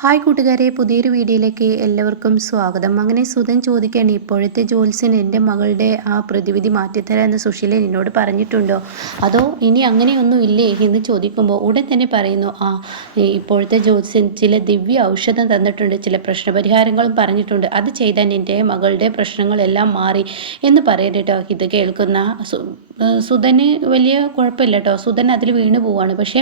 Hi കൂട്ടുകാരെ, പുതിയൊരു വീഡിയോയിലേക്ക് എല്ലാവർക്കും സ്വാഗതം. അങ്ങനെ സുധൻ ചോദിക്കുകയാണ്, ഇപ്പോഴത്തെ ജോത്സ്യൻ എൻ്റെ മകളുടെ ആ പ്രതിവിധി മാറ്റിത്തരാമെന്ന് സുശീലൻ എന്നോട് പറഞ്ഞിട്ടുണ്ടോ, അതോ ഇനി അങ്ങനെയൊന്നും ഇല്ലേ എന്ന് ചോദിക്കുമ്പോൾ ഉടൻ തന്നെ പറയുന്നു, ഇപ്പോഴത്തെ ജോത്സ്യൻ ചില ദിവ്യ ഔഷധം തന്നിട്ടുണ്ട്, ചില പ്രശ്നപരിഹാരങ്ങളും പറഞ്ഞിട്ടുണ്ട്, അത് ചെയ്താൽ എൻ്റെ മകളുടെ പ്രശ്നങ്ങളെല്ലാം മാറി എന്ന് പറയട്ടോ. ഇത് കേൾക്കുന്ന സുധന് വലിയ കുഴപ്പമില്ല കേട്ടോ. സുധൻ അതിൽ വീണു പോവാണ്. പക്ഷേ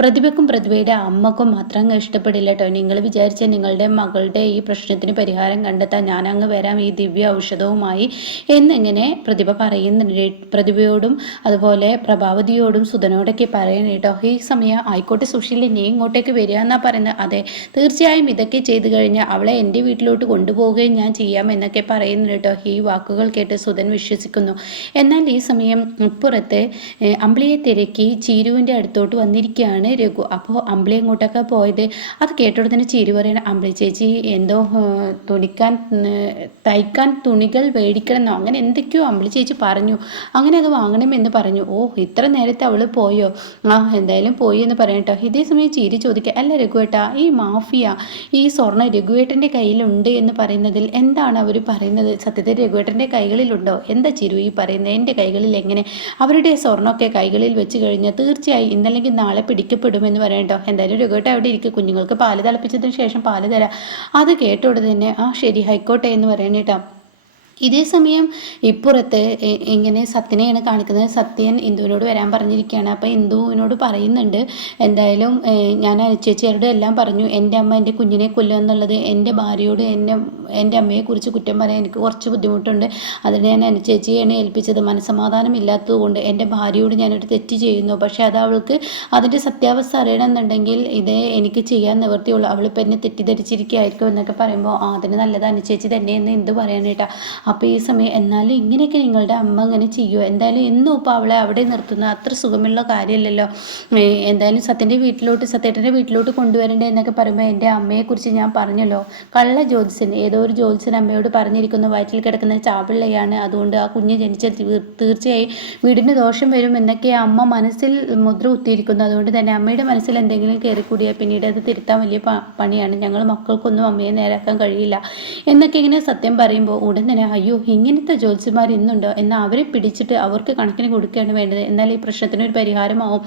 പ്രതിഭയ്ക്കും പ്രതിഭയുടെ അമ്മക്കും മാത്രം അങ്ങ് ഇഷ്ടപ്പെടില്ല കേട്ടോ. നിങ്ങൾ വിചാരിച്ച നിങ്ങളുടെ മകളുടെ ഈ പ്രശ്നത്തിന് പരിഹാരം കണ്ടെത്താൻ ഞാൻ അങ്ങ് വരാം ഈ ദിവ്യ ഔഷധവുമായി എന്നിങ്ങനെ പ്രതിഭ പറയുന്നുണ്ട്. പ്രതിഭയോടും അതുപോലെ പ്രഭാവതിയോടും സുധനോടൊക്കെ പറയണം കേട്ടോ. ഈ സമയം ആയിക്കോട്ടെ സുശീല, നീ ഇങ്ങോട്ടേക്ക് വരിക എന്നാ പറയുന്നത്. അതെ, തീർച്ചയായും ഇതൊക്കെ ചെയ്തു കഴിഞ്ഞാൽ അവളെ എൻ്റെ വീട്ടിലോട്ട് കൊണ്ടുപോവുകയും ഞാൻ ചെയ്യാം എന്നൊക്കെ പറയുന്നുണ്ട് കേട്ടോ. ഈ വാക്കുകൾ കേട്ട് സുധൻ വിശ്വസിക്കുന്നു. എന്നാൽ ഈ സമയം പുറത്ത് അമ്പിളിയെ തിരക്കി ചീരുവിൻ്റെ അടുത്തോട്ട് വന്നിരിക്കുകയാണ് രഘു. അപ്പോൾ അമ്പിളി എങ്ങോട്ടൊക്കെ പോയത് അത് കേട്ടോടെ തന്നെ ചീരു പറയണം, അമ്പിളി ചേച്ചി എന്തോ തയ്ക്കാൻ തുണികൾ മേടിക്കണമെന്നോ അങ്ങനെ എന്തൊക്കെയോ അമ്പിളി ചേച്ചി പറഞ്ഞു, അങ്ങനെ അത് വാങ്ങണമെന്ന് പറഞ്ഞു. ഓ, ഇത്ര നേരത്തെ അവൾ പോയോ? എന്തായാലും പോയി എന്ന് പറയട്ടോ. ഇതേ സമയം ചീരി ചോദിക്കുക, അല്ല രഘുവേട്ടാ, ഈ മാഫിയ ഈ സ്വർണ്ണ രഘുവേട്ടൻ്റെ കയ്യിലുണ്ട് എന്ന് പറയുന്നതിൽ എന്താണ് അവർ പറയുന്നത്? സത്യത്തിൽ രഘുവേട്ടൻ്റെ കൈകളിലുണ്ടോ? എന്താ ചിരു ഈ പറയുന്നത്? എൻ്റെ കൈകളിൽ എങ്ങനെ? അവരുടെ സ്വർണ്ണമൊക്കെ കൈകളിൽ വെച്ച് കഴിഞ്ഞാൽ തീർച്ചയായും ഇന്നല്ലെങ്കിൽ നാളെ പിടിക്കപ്പെടുമെന്ന് പറയട്ടോ. എന്തായാലും രഘുവേട്ട അവിടെ ഇരിക്കും, കുഞ്ഞുങ്ങൾക്ക് പാല് തിളപ്പിച്ചതിന് ശേഷം പാല് തരാം. അത് കേട്ടോടെ തന്നെ ശരി ആയിക്കോട്ടെ എന്ന് പറയണേട്ടോ. ഇതേ സമയം ഇപ്പുറത്ത് ഇങ്ങനെ സത്യനെയാണ് കാണിക്കുന്നത്. സത്യൻ ഇന്ദുവിനോട് വരാൻ പറഞ്ഞിരിക്കുകയാണ്. അപ്പോൾ ഇന്ദുവിനോട് പറയുന്നുണ്ട്, എന്തായാലും ഞാൻ അനുചേച്ചിയോട് എല്ലാം പറഞ്ഞു, എൻ്റെ അമ്മ എൻ്റെ കുഞ്ഞിനെ കൊല്ലുക എന്നുള്ളത് എൻ്റെ ഭാര്യയോട് എൻ്റെ അമ്മയെക്കുറിച്ച് കുറ്റം പറയാൻ എനിക്ക് കുറച്ച് ബുദ്ധിമുട്ടുണ്ട്. അതിന് ഞാൻ അനുചേച്ചിയാണ് ഏൽപ്പിച്ചത്. മനസ്സമാധാനം ഇല്ലാത്തതുകൊണ്ട് എൻ്റെ ഭാര്യയോട് ഞാനൊരു തെറ്റ് ചെയ്യുന്നു. പക്ഷേ അത് അവൾക്ക് അതിൻ്റെ സത്യാവസ്ഥ അറിയണമെന്നുണ്ടെങ്കിൽ ഇതേ എനിക്ക് ചെയ്യാൻ നിവൃത്തിയുള്ളൂ. അവളിപ്പോൾ എന്നെ തെറ്റിദ്ധരിച്ചിരിക്കുകയായിരിക്കും എന്നൊക്കെ പറയുമ്പോൾ അതിന് നല്ലത് അനുചേച്ചി തന്നെയെന്ന് എന്ത് പറയാനേട്ടാ. അപ്പോൾ ഈ സമയം എന്നാലും ഇങ്ങനെയൊക്കെ നിങ്ങളുടെ അമ്മ ഇങ്ങനെ ചെയ്യുമോ? എന്തായാലും എന്നും ഇപ്പോൾ അവളെ അവിടെ നിർത്തുന്ന അത്ര സുഖമുള്ള കാര്യമല്ലല്ലോ. എന്തായാലും സത്യേട്ടൻ്റെ വീട്ടിലോട്ട് കൊണ്ടുവരണ്ടേ എന്നൊക്കെ പറയുമ്പോൾ എൻ്റെ അമ്മയെക്കുറിച്ച് ഞാൻ പറഞ്ഞല്ലോ, കള്ള ജ്യോത്സ്യൻ, ഏതോ ഒരു ജ്യോത്സ്യൻ അമ്മയോട് പറഞ്ഞിരിക്കുന്നു വയറ്റിൽ കിടക്കുന്ന ചാപിള്ളയാണ്, അതുകൊണ്ട് ആ കുഞ്ഞ് ജനിച്ചാൽ തീർച്ചയായും വീടിന് ദോഷം വരും എന്നൊക്കെ അമ്മ മനസ്സിൽ മുദ്ര കുത്തിയിരിക്കുന്നു. അതുകൊണ്ട് തന്നെ അമ്മയുടെ മനസ്സിൽ എന്തെങ്കിലും കയറിക്കൂടിയാൽ പിന്നീട് അത് തിരുത്താൻ വലിയ പണിയാണ്, ഞങ്ങൾ മക്കൾക്കൊന്നും അമ്മയെ നേരാക്കാൻ കഴിയില്ല എന്നൊക്കെ ഇങ്ങനെ സത്യം പറയുമ്പോൾ ഉടൻ തന്നെ അയ്യോ, ഇങ്ങനത്തെ ജ്യോത്സ്യന്മാർ ഇന്നുണ്ടോ എന്നാൽ അവരെ പിടിച്ചിട്ട് അവർക്ക് കണക്കിന് കൊടുക്കുകയാണ് വേണ്ടത്, എന്നാൽ ഈ പ്രശ്നത്തിനൊരു പരിഹാരമാവും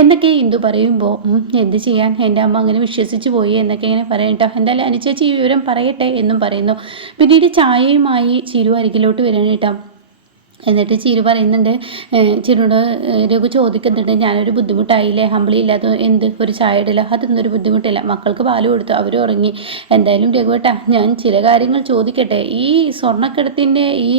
എന്നൊക്കെ ഇന്ദു പറയുമ്പോൾ എന്ത് ചെയ്യാൻ, എൻ്റെ അമ്മ അങ്ങനെ വിശ്വസിച്ച് പോയി എന്നൊക്കെ ഇങ്ങനെ പറയട്ടോ. എന്തായാലും അനുചേച്ചി ഈ വിവരം പറയട്ടെ എന്നും പറയുന്നു. പിന്നീട് ചായയുമായി ചിരു അരികിലോട്ട് വരാനേട്ടാ. എന്നിട്ട് ചിരു പറയുന്നുണ്ട്, ചിരുനോട് രഘു ചോദിക്കുന്നുണ്ട്, ഞാനൊരു ബുദ്ധിമുട്ടായില്ലേ ഹമ്പിളി ഇല്ലാത്ത എന്ത് ഒരു ചായ ഇടില്ല, അതൊന്നും ഒരു ബുദ്ധിമുട്ടില്ല, മക്കൾക്ക് പാല് കൊടുത്തു, അവർ ഉറങ്ങി. എന്തായാലും രഘുവേട്ടാ, ഞാൻ ചില കാര്യങ്ങൾ ചോദിക്കട്ടെ? ഈ സ്വർണ്ണക്കടത്തിൻ്റെ ഈ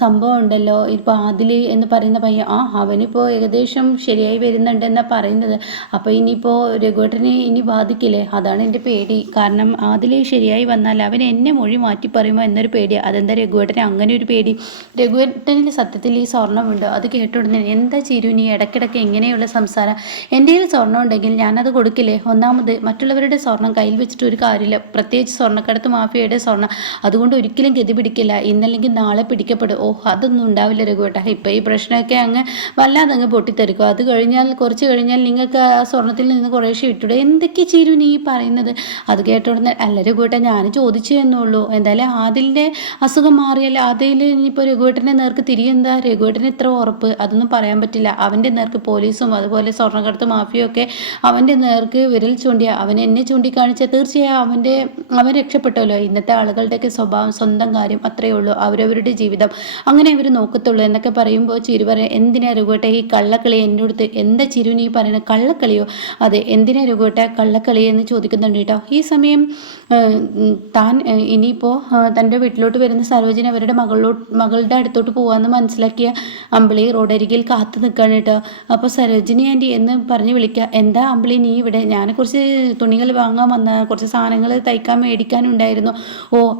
സംഭവം ഉണ്ടല്ലോ, ഇപ്പോൾ ആദിൽ എന്ന് പറയുന്ന പയ്യൻ, അവനിപ്പോൾ ഏകദേശം ശരിയായി വരുന്നുണ്ടെന്നാണ് പറയുന്നത്. അപ്പോൾ ഇനിയിപ്പോൾ രഘുവേട്ടനെ ഇനി ബാധിക്കില്ലേ? അതാണ് എൻ്റെ പേടി. കാരണം ആദിൽ ശരിയായി വന്നാൽ അവൻ എന്നെ മൊഴി മാറ്റി പറയുമോ എന്നൊരു പേടിയാണ്. അതെന്താ രഘുവേട്ടനെ അങ്ങനെ ഒരു പേടി? രഘുവേട്ടനിൽ സത്യത്തിൽ ഈ സ്വർണ്ണമുണ്ട്? അത് കേട്ടുടനെ എന്താ ചിരു നീ ഇടയ്ക്കിടയ്ക്ക് എങ്ങനെയുള്ള സംസാരം? എൻ്റെ കയ്യിൽ സ്വർണ്ണം ഉണ്ടെങ്കിൽ ഞാനത് കൊടുക്കില്ലേ? ഒന്നാമത് മറ്റുള്ളവരുടെ സ്വർണ്ണം കയ്യിൽ വെച്ചിട്ട് ഒരു കാര്യമില്ല, പ്രത്യേകിച്ച് സ്വർണ്ണക്കടത്ത് മാഫിയയുടെ സ്വർണ്ണം, അതുകൊണ്ട് ഒരിക്കലും ഗതി പിടിക്കില്ല, ഇന്നല്ലെങ്കിൽ നാളെ പിടിക്കപ്പെടും. അതൊന്നും ഉണ്ടാവില്ല രഘുവേട്ട. ഇപ്പോൾ ഈ പ്രശ്നമൊക്കെ അങ്ങ് വല്ലാതെ അങ്ങ് പൊട്ടിത്തെറിക്കും, അത് കഴിഞ്ഞാൽ കുറച്ച് കഴിഞ്ഞാൽ നിങ്ങൾക്ക് ആ സ്വർണ്ണത്തിൽ നിന്ന് കുറേശ്ശെ ഇട്ടൂടെ? എന്തൊക്കെ ചിരു നീ പറയുന്നത്? അത് കേട്ടുടനെ അല്ല രഘുവേട്ട, ഞാൻ ചോദിച്ചു എന്നുള്ളൂ. എന്തായാലും ആദിലിൻ്റെ അസുഖം മാറിയാൽ ആദിൽ ഇനിയിപ്പോൾ രഘുവേട്ടനെ നേർക്ക് തിരിയെന്താ? രഘുവേട്ടന് ഇത്ര ഉറപ്പ്? അതൊന്നും പറയാൻ പറ്റില്ല. അവൻ്റെ നേർക്ക് പോലീസും അതുപോലെ സ്വർണ്ണക്കടത്ത് മാഫിയൊക്കെ അവൻ്റെ നേർക്ക് വിരൽ ചൂണ്ടിയ, അവൻ എന്നെ ചൂണ്ടിക്കാണിച്ചാൽ തീർച്ചയായും അവൻ രക്ഷപ്പെട്ടല്ലോ. ഇന്നത്തെ ആളുകളുടെയൊക്കെ സ്വഭാവം സ്വന്തം കാര്യം അത്രയേ ഉള്ളൂ, അവരവരുടെ ജീവിതം അങ്ങനെ അവർ നോക്കത്തുള്ളൂ എന്നൊക്കെ പറയുമ്പോൾ ചിരു പറയാം, എന്തിനാ രഘുവേട്ട ഈ കള്ളക്കളി എൻ്റെ അടുത്ത്? എന്താ ചിരു നീ പറയുന്നത്? കള്ളക്കളിയോ? അതെ, എന്തിനാ രഘുവേട്ട കള്ളക്കളി എന്ന് ചോദിക്കുന്നുണ്ട് കേട്ടോ. ഈ സമയം താൻ ഇനിയിപ്പോൾ തൻ്റെ വീട്ടിലോട്ട് വരുന്ന സരോജിനി അവരുടെ മകളുടെ അടുത്തോട്ട് പോകാമെന്ന് മനസ്സിലാക്കിയ അമ്പിളി റോഡരികിൽ കാത്തു നിൽക്കുകയാണ് കേട്ടോ. അപ്പോൾ സരോജിനി ആൻറ്റി എന്ന് പറഞ്ഞ് വിളിക്കുക, എന്താ അമ്പിളി നീ ഇവിടെ? ഞാൻ കുറച്ച് തുണികൾ വാങ്ങാൻ വന്ന, കുറച്ച് സാധനങ്ങൾ തയ്ക്കാൻ മേടിക്കാനുണ്ടായിരുന്നു.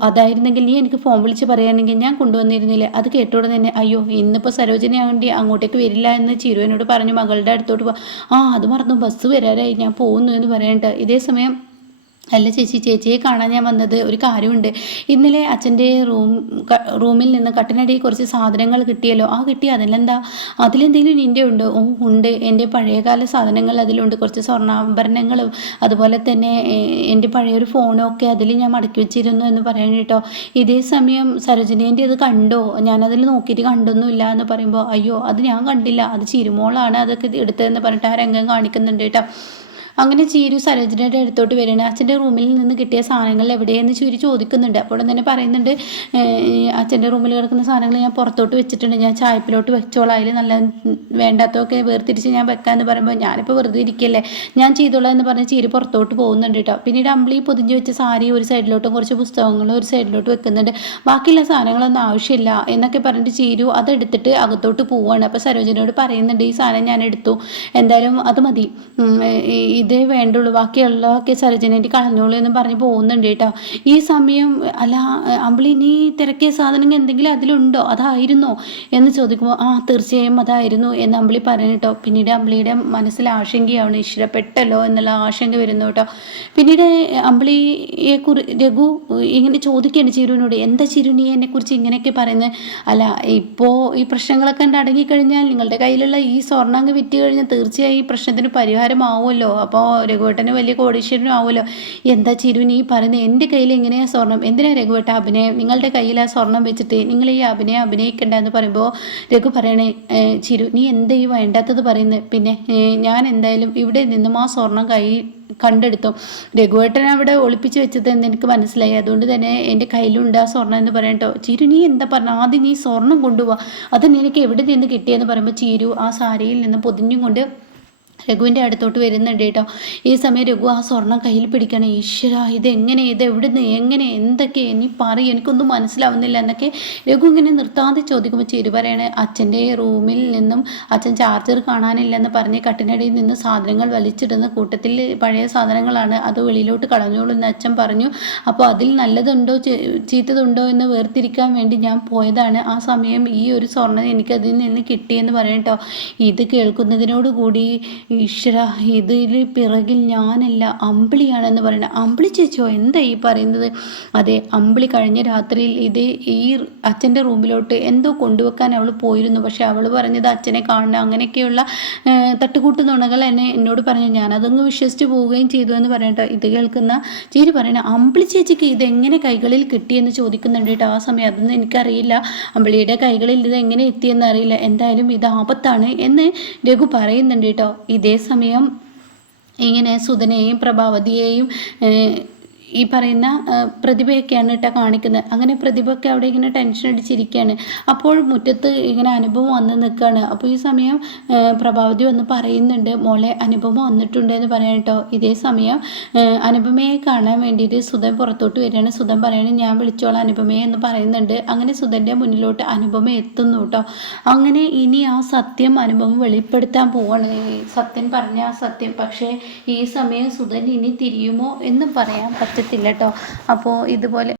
അതായിരുന്നെങ്കിൽ നീ എനിക്ക് ഫോൺ വിളിച്ച് പറയുകയാണെങ്കിൽ ഞാൻ കൊണ്ടുവന്നിരുന്നില്ലേ? അത് കേട്ടോടെ തന്നെ അയ്യോ, ഇന്നിപ്പോൾ സരോജിനി ആൻറ്റി അങ്ങോട്ടേക്ക് വരില്ല എന്ന് ചിരുവിനോട് പറഞ്ഞു മകളുടെ അടുത്തോട്ട് അത് മറന്നു, ബസ് വരാറായി, ഞാൻ പോകുന്നു എന്ന് പറയണ്ട. ഇതേ സമയം അല്ല ചേച്ചി, ചേച്ചിയെ കാണാൻ ഞാൻ വന്നത് ഒരു കാര്യമുണ്ട്. ഇന്നലെ അച്ഛൻ്റെ റൂമിൽ നിന്ന് കട്ടിനടിയിൽ കുറച്ച് സാധനങ്ങൾ കിട്ടിയല്ലോ. കിട്ടി, അതിലെന്താ? അതിലെന്തെങ്കിലും നിൻ്റെ ഉണ്ടോ? ഉണ്ട്, എൻ്റെ പഴയകാല സാധനങ്ങൾ അതിലുണ്ട്. കുറച്ച് സ്വർണ്ണാഭരണങ്ങളും അതുപോലെ തന്നെ എൻ്റെ പഴയൊരു ഫോണും ഒക്കെ അതിൽ ഞാൻ മടക്കി വെച്ചിരുന്നു എന്ന് പറയാൻ കേട്ടോ. ഇതേ സമയം സരോജിനീൻ്റെ അത് കണ്ടോ? ഞാനതിൽ നോക്കിയിട്ട് കണ്ടൊന്നുമില്ല എന്ന് പറയുമ്പോൾ, അയ്യോ അത് ഞാൻ കണ്ടില്ല, അത് ചിരുമോളാണ് അതൊക്കെ എടുത്തതെന്ന് പറഞ്ഞിട്ട് ആ രംഗം കാണിക്കുന്നുണ്ട് കേട്ടോ. അങ്ങനെ ചീരു സരോജിനിയുടെ അടുത്തോട്ട് വരികയാണ്. അച്ഛൻ്റെ റൂമിൽ നിന്ന് കിട്ടിയ സാധനങ്ങൾ എവിടെയെന്ന് ചീരു ചോദിക്കുന്നുണ്ട്. അപ്പോൾ തന്നെ പറയുന്നുണ്ട്, അച്ഛൻ്റെ റൂമിൽ കിടക്കുന്ന സാധനങ്ങൾ ഞാൻ പുറത്തോട്ട് വെച്ചിട്ടുണ്ട്, ഞാൻ ചായപ്പിലോട്ട് വെച്ചോളാം, അതിൽ നല്ല വേണ്ടാത്തതൊക്കെ വേർതിരിച്ച് ഞാൻ വെക്കാമെന്ന് പറയുമ്പോൾ, ഞാനിപ്പോൾ വെറുതെ ഇരിക്കല്ലേ, ഞാൻ ചെയ്തോളാം എന്ന് പറഞ്ഞ് ചീരു പുറത്തോട്ട് പോകുന്നുണ്ട് കേട്ടോ. പിന്നീട് അമ്പിളി പൊതിഞ്ഞ് വെച്ച സാരി ഒരു സൈഡിലോട്ടും കുറച്ച് പുസ്തകങ്ങളും ഒരു സൈഡിലോട്ട് വെക്കുന്നുണ്ട്. ബാക്കിയുള്ള സാധനങ്ങളൊന്നും ആവശ്യമില്ല എന്നൊക്കെ പറഞ്ഞിട്ട് ചീരു അതെടുത്തിട്ട് അകത്തോട്ട് പോവുകയാണ്. അപ്പോൾ സരോജിനിയോട് പറയുന്നുണ്ട്, ഈ സാധനം ഞാൻ എടുത്തു, എന്തായാലും അത് മതി, ഇതേ വേണ്ടുള്ളൂ, ബാക്കിയുള്ളതൊക്കെ സരോജിനിയായിട്ട് കളഞ്ഞോളൂ എന്ന് പറഞ്ഞ് പോകുന്നുണ്ട് കേട്ടോ. ഈ സമയം അല്ല അമ്പിളി, നീ തിരക്കിയ സാധനങ്ങൾ എന്തെങ്കിലും അതിലുണ്ടോ, അതായിരുന്നോ എന്ന് ചോദിക്കുമ്പോൾ, തീർച്ചയായും അതായിരുന്നു എന്ന് അമ്പിളി പറഞ്ഞു കേട്ടോ. പിന്നീട് അമ്പിളിയുടെ മനസ്സിൽ ആശങ്കയാവണം, ഇഷ്ടപ്പെട്ടല്ലോ എന്നുള്ള ആശങ്ക വരുന്നു കേട്ടോ. പിന്നീട് അമ്പിളിയെ രഘു ഇങ്ങനെ ചോദിക്കുകയാണ് ചിരുവിനോട്, എന്താ ചിരു നീ എന്നെക്കുറിച്ച് ഇങ്ങനെയൊക്കെ പറയുന്നത്? അല്ല, ഇപ്പോൾ ഈ പ്രശ്നങ്ങളൊക്കെ അടങ്ങിക്കഴിഞ്ഞാൽ നിങ്ങളുടെ കയ്യിലുള്ള ഈ സ്വർണ്ണം വിറ്റ് കഴിഞ്ഞാൽ തീർച്ചയായും ഈ പ്രശ്നത്തിന് പരിഹാരമാവുമല്ലോ, അപ്പോൾ രഘുവേട്ടന് വലിയ കോടീശ്വരനും ആവുമല്ലോ. എന്താ ചിരു നീ പറയുന്നത്? എൻ്റെ കയ്യിൽ എങ്ങനെയാണ് സ്വർണം? എന്തിനാ രഘുവേട്ട അഭിനയം? നിങ്ങളുടെ കയ്യിൽ ആ സ്വർണം വെച്ചിട്ട് നിങ്ങൾ ഈ അഭിനയിക്കണ്ട എന്ന് പറയുമ്പോൾ രഘു പറയണേ, ചിരു നീ എന്താ ഈ വേണ്ടാത്തത് പറയുന്നത്? പിന്നെ ഞാൻ എന്തായാലും ഇവിടെ നിന്നും ആ സ്വർണം കണ്ടെടുത്തു. രഘുവേട്ടൻ അവിടെ ഒളിപ്പിച്ച് വെച്ചത് എന്ന് എനിക്ക് മനസ്സിലായി, അതുകൊണ്ട് തന്നെ എൻ്റെ കയ്യിലുണ്ട് ആ സ്വർണ്ണം എന്ന് പറയട്ടോ. ചിരു നീ എന്താ പറഞ്ഞ? ആദ്യം നീ സ്വർണം കൊണ്ടുപോവാ, അത് നിനക്ക് എവിടെ നിന്ന് കിട്ടിയെന്ന് പറയുമ്പോൾ ചിരു ആ സാരിയിൽ നിന്ന് പൊതിഞ്ഞും കൊണ്ട് രഘുവിൻ്റെ അടുത്തോട്ട് വരുന്നുണ്ട് കേട്ടോ. ഈ സമയം രഘു ആ സ്വർണം കയ്യിൽ പിടിക്കണം. ഈശ്വര, ഇതെങ്ങനെ, ഇതെവിടുന്ന്, എങ്ങനെ, എന്തൊക്കെ നീ പറയും, എനിക്കൊന്നും മനസ്സിലാവുന്നില്ല എന്നൊക്കെ രഘു ഇങ്ങനെ നിർത്താതെ ചോദിക്കുമ്പോൾ ചിരു പറയണേ, അച്ഛൻ്റെ റൂമിൽ നിന്നും അച്ഛൻ ചാർജർ കാണാനില്ലെന്ന് പറഞ്ഞ് കട്ടിനടിയിൽ നിന്ന് സാധനങ്ങൾ വലിച്ചിടുന്ന കൂട്ടത്തിൽ പഴയ സാധനങ്ങളാണ്, അത് വെളിയിലോട്ട് കളഞ്ഞോളൂ എന്ന് അച്ഛൻ പറഞ്ഞു. അപ്പോൾ അതിൽ നല്ലതുണ്ടോ ചീത്തതുണ്ടോ എന്ന് വേർതിരിക്കാൻ വേണ്ടി ഞാൻ പോയതാണ്. ആ സമയം ഈ ഒരു സ്വർണ്ണം എനിക്കതിൽ നിന്ന് കിട്ടിയെന്ന് പറയട്ടോ. ഇത് കേൾക്കുന്നതിനോടുകൂടി ഈശ്വര, ഇതിൽ പിറകിൽ ഞാനല്ല അമ്പിളിയാണെന്ന് പറയണ. അമ്പിളി ചേച്ചിയോ, എന്താ ഈ പറയുന്നത്? അതെ, അമ്പിളി കഴിഞ്ഞ രാത്രിയിൽ ഈ അച്ഛൻ്റെ റൂമിലോട്ട് എന്തോ കൊണ്ടുവെക്കാൻ അവൾ പോയിരുന്നു. പക്ഷെ അവൾ പറഞ്ഞത് അച്ഛനെ കാണണം, അങ്ങനെയൊക്കെയുള്ള തട്ടുകൂട്ട് നുണകൾ എന്നോട് പറഞ്ഞു. ഞാനതൊന്ന് വിശ്വസിച്ച് പോവുകയും ചെയ്തു എന്ന് പറയട്ടോ. ഇത് കേൾക്കുന്ന ചേച്ചി പറയണ, അമ്പിളി ചേച്ചിക്ക് ഇതെങ്ങനെ കൈകളിൽ കിട്ടിയെന്ന് ചോദിക്കുന്നുണ്ട് കേട്ടോ. ആ സമയം അതൊന്നും എനിക്കറിയില്ല, അമ്പിളിയുടെ കൈകളിൽ ഇത് എങ്ങനെ എത്തിയെന്ന് അറിയില്ല, എന്തായാലും ഇത് ആപത്താണ് എന്ന് രഘു പറയുന്നുണ്ട് കേട്ടോ. ഇതേ സമയം ഇങ്ങനെ സുധനെയും പ്രഭാവതിയെയും ഈ പറയുന്ന പ്രതിഭയൊക്കെയാണ് കേട്ടോ കാണിക്കുന്നത്. അങ്ങനെ പ്രതിഭയൊക്കെ അവിടെ ഇങ്ങനെ ടെൻഷൻ അടിച്ചിരിക്കുകയാണ്. അപ്പോൾ മുറ്റത്ത് ഇങ്ങനെ അനുഭവം വന്ന് നിൽക്കുകയാണ്. അപ്പോൾ ഈ സമയം പ്രഭാവതി വന്ന് പറയുന്നുണ്ട്, മോളെ അനുഭവം വന്നിട്ടുണ്ട് എന്ന് പറയാൻ കേട്ടോ. ഇതേ സമയം അനുപമയെ കാണാൻ വേണ്ടിയിട്ട് സുധൻ പുറത്തോട്ട് വരികയാണ്. സുധൻ പറയണ, ഞാൻ വിളിച്ചോളാം അനുപമയെ എന്ന് പറയുന്നുണ്ട്. അങ്ങനെ സുധൻ്റെ മുന്നിലോട്ട് അനുപമ എത്തുന്നു കേട്ടോ. അങ്ങനെ ഇനി ആ സത്യം അനുപമ വെളിപ്പെടുത്താൻ പോവാണ്, സത്യൻ പറഞ്ഞ ആ സത്യം. പക്ഷേ ഈ സമയം സുധൻ ഇനി തിരിയുമോ എന്ന് പറയാൻ പറ്റില്ല കേട്ടോ. അപ്പോൾ ഇതുപോലെ